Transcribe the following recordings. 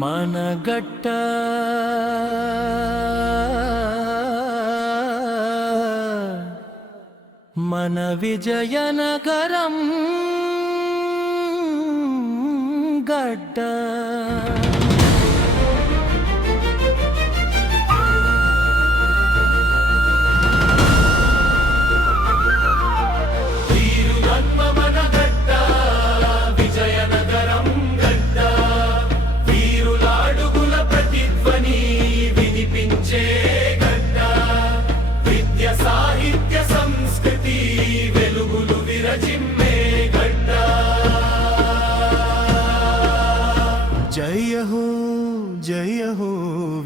మనగట్ట మన విజయనగరం గడ్డ జయ హో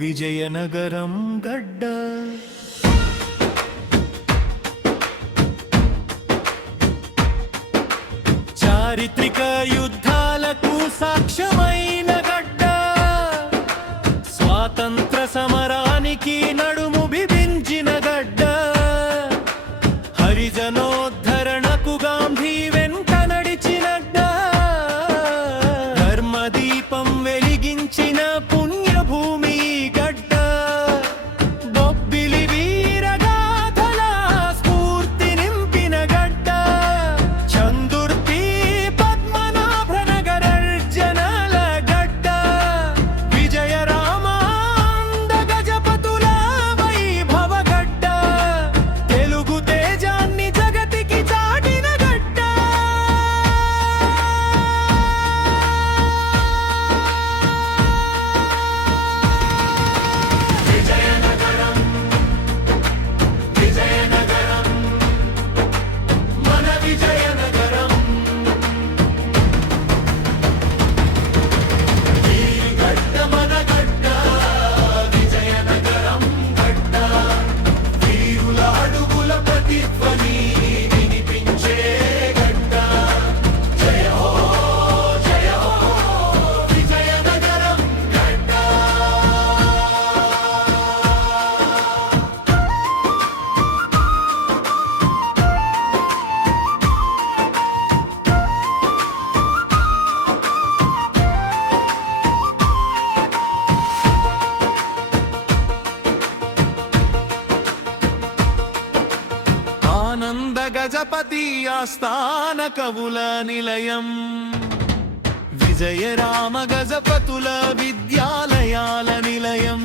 విజయనగరం గడ్డ. చారిత్రక యుద్ధాలకు సాక్ష్యమైన గడ్డ, స్వాతంత్ర సమరానికి నడుము బిగించిన గడ్డ, హరిజనోద్ధరణకు గాంధీ వెంట నడిచిన గడ్డ, ధర్మదీపం వెలిగించిన పుణ్యభూమి గడ్డ, బొబ్బిలి వీరగాథల స్ఫూర్తి నింపిన గడ్డ, చందుర్తి పద్మనాభనగరర్జనల గడ్డ, విజయరామాంద గజపతుల వైభవ గడ్డ, తెలుగు తేజాన్ని జగతికి చాటిన గడ్డ. ఆనంద గజపతి ఆస్థాన కవుల నిలయం, విజయరామ గజపతుల విద్యాలయాల నిలయం,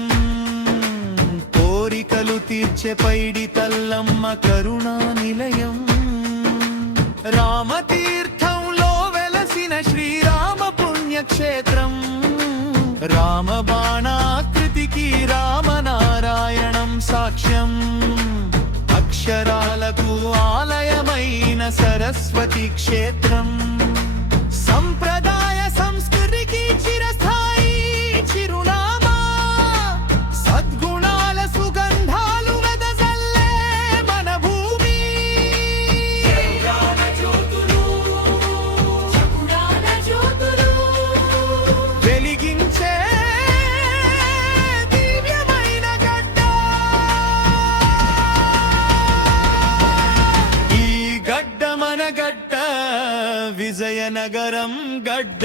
కోరికలు తీర్చే పైడి తల్లమ్మ కరుణా నిలయం, రామతీర్థంలో వెలసిన శ్రీరామ పుణ్యక్షేత్రం, రామబాణాకృతికి రామనారాయణం సాక్ష్యం, అక్షరాలకు ఆలయమైన సరస్వతి క్షేత్రం, సంప్రదాయ సంస్కృతికి చిరస్థాయి చిరునామా, సద్గుణాల సుగంధాలు వెదజల్లే మన భూమి, వెలిగించే దివ్యమైన గడ్డ. ఈ గడ్డ మన గడ్డ, విజయనగరం గడ్డ.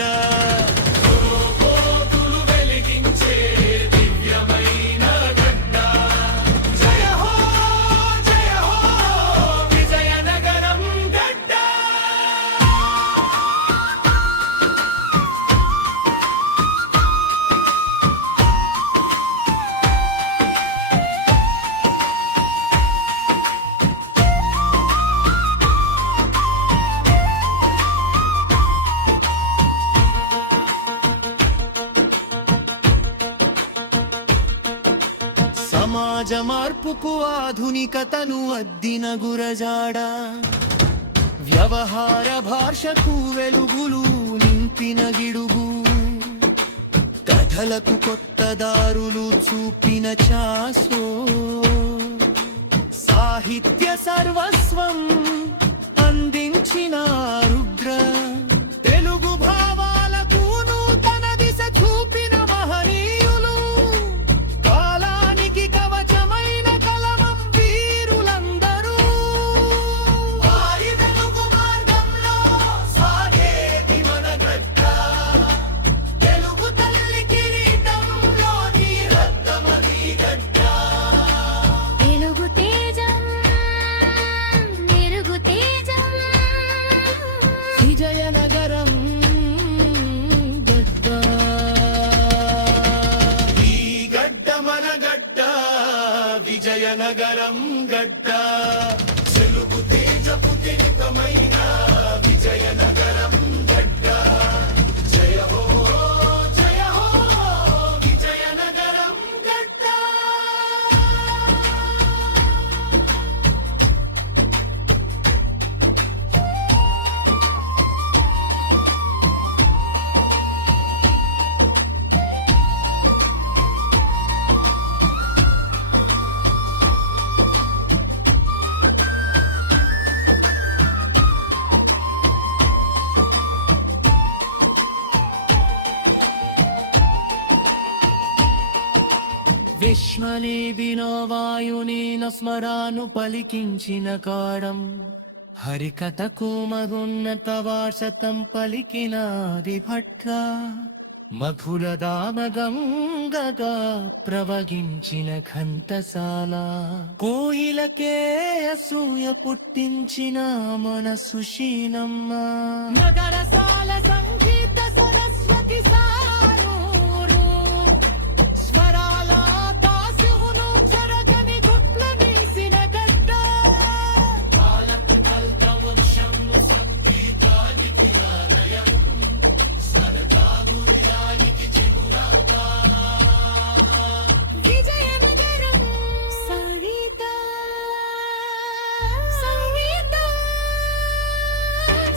సమాజ మార్పుకు ఆధునికతను అద్దిన గురజాడ, వ్యవహార భాషకు వెలుగులు నింపిన గిడుగు, కథలకు కొత్త దారులు చూపిన చాసో, సాహిత్య సర్వస్వం అందించిన రుద్ర, తెలుగు భావాలకు నూతన దిశ చూపిన మహనీయ విజయనగరం గడ్డ తెలుగు తేజపు తిలకమైన విజయనగరం గడ్డ జయ హో విజయనగరం గడ్డ. విశ్వని వినోవాయుని స్మరాను పలికించిన కాడం హరికథకు మహోన్నత వాసతం పలికినాది భట్ల మధురదామగంగగా ప్రవగించిన ఘంటసాల కోయిలకే అసూయ పుట్టించిన మన సుశీలమ్మ మదరసాల సంగీత సరస్వతి సారూరు స్వరాల దాసును చెరగని గుట్ల నీసిన గడ్డ పాలక కల్ప వంశము సంగీతానికి ఆలయం స్వరతాగుర్యానికి చెగురాగా విజయనగరం సంగీత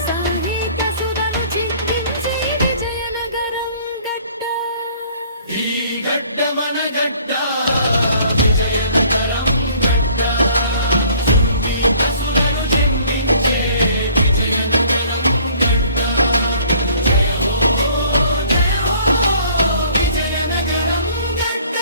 సంగీత సుధను చింతించి విజయనగరం గడ్డ ఈ గడ్డ మన గడ్డ విజయనగరం గడ్డ సంగీత సుధను చింతించే విజయనగరం గడ్డ జయ హో విజయనగరం గడ్డ.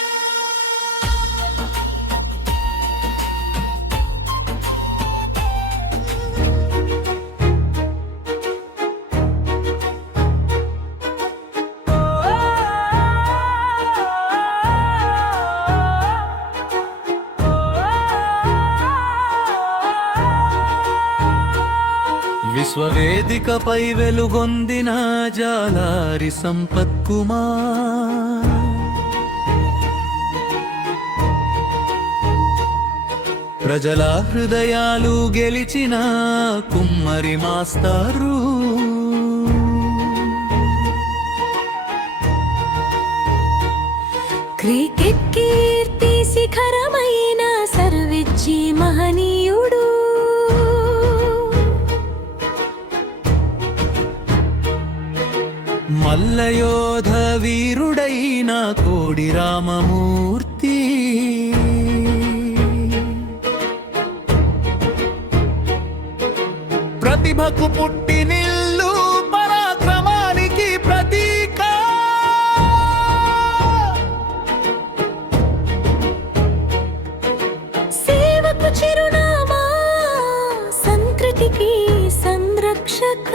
విశ్వవేదికపై వెలుగొందిన జాలారి సంపత్ కుమార్ ప్రజల హృదయాలు గెలిచిన కుమ్మరి మాస్టారు క్రికెట్ కీర్తి శిఖరమైన సర్విచ్చి మహనీయుడు మల్లయోధ వీరుడైన కోడి రామమూర్తి ప్రతిభకు పుట్టినిల్లు పరాక్రమానికి ప్రతీక సేవకు చిరునామా సంస్కృతికి సంరక్షక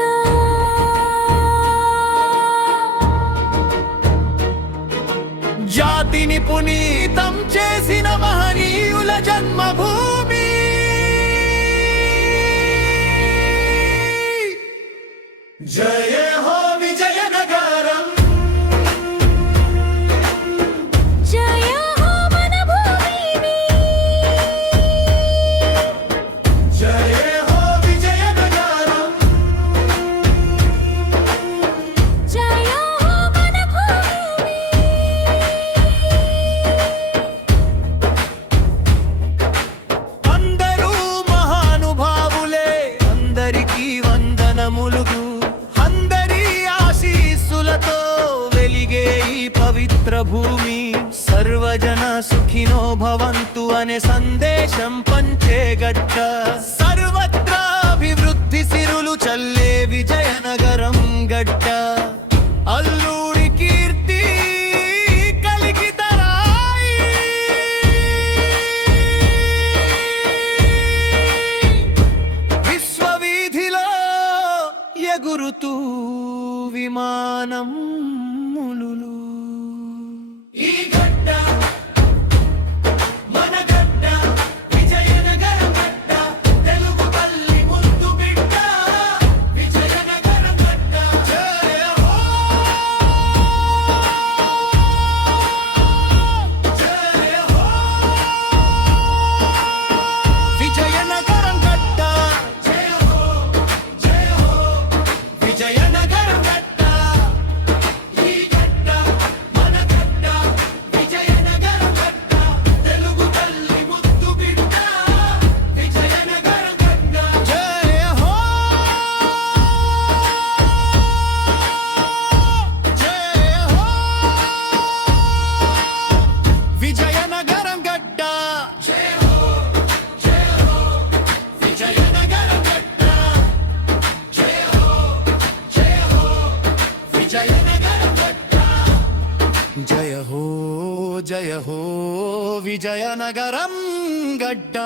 జాతిని పునీతం చేసిన మహనీయుల జన్మభూమి జయ హో విజయనగరం జయ హో మన భూమి జయ హో విజయనగరం జయ హో మన భూమి అందరూ మహానుభావులే అందరికీ వందనములు అందరి ఆశీస్సులతో వెలిగే ఈ పవిత్ర భూమి సర్వజన సుఖినో భవంతు అనే సందేశం పంచే గడ్డ సర్వత్రా అభివృద్ధి సిరులు చల్లే విజయనగరం గడ్డ అల్లూరి కీర్తి కలిగితరాయి విశ్వవీధిలో ఎగురుతూ విమానం ములులు ఈ గడ్డ మన గడ్డ విజయనగరం గడ్డ తెలుగు తల్లి ముద్దు బిడ్డ విజయనగరం గడ్డ జయ హో జయ హో విజయనగరం గడ్డ